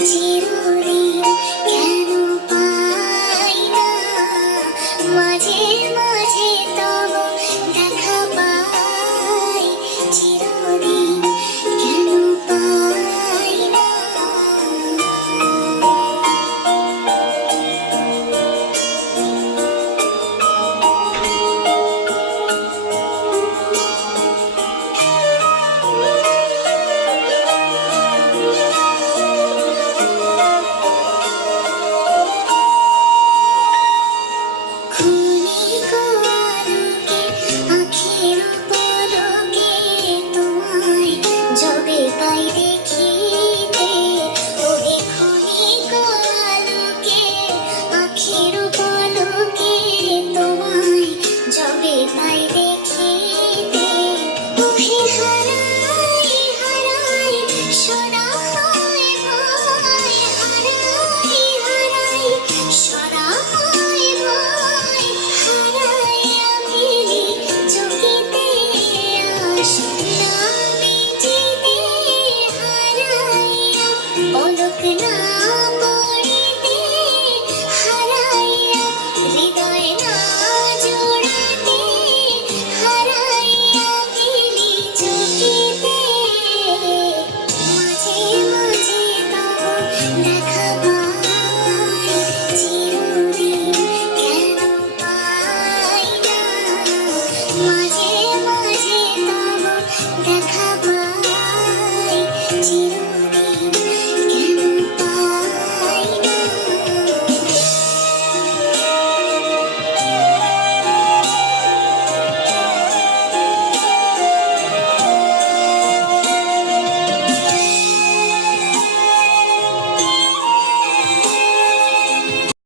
Zero. মাঝে মাঝে তখন দেখা পাই।